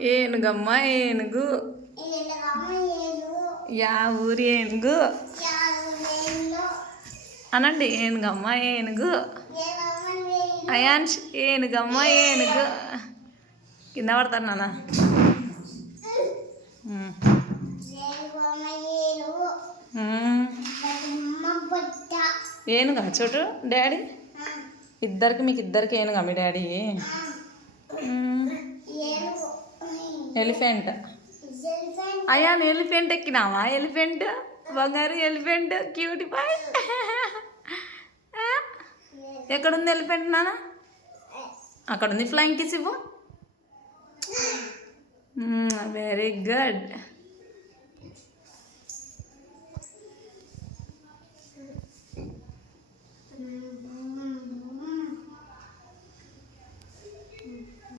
ఏనుగమ్మ ఏనుగు. యా ఊరి ఏనుగు అనండి. ఏనుగమ్మ ఏనుగు. అయాన్ష్ ఏనుగమ్మ ఏనుగు. కింద పడతారు నాన్న. ఏనుగా చూడు డాడీ. మీకు ఇద్దరికి ఏనుగా మీ డాడీ. ఎలిఫెంట్. అయ్యా ఎలిఫెంట్ ఎక్కినావా? ఎలిఫెంట్ బంగారు ఎలిఫెంట్ క్యూట్ బాయ్. ఎక్కడుంది ఎలిఫెంట్ నాన్న? అక్కడ ఉంది. ఫ్లైంగ్ కిస్ ఇవ్వు. Very good.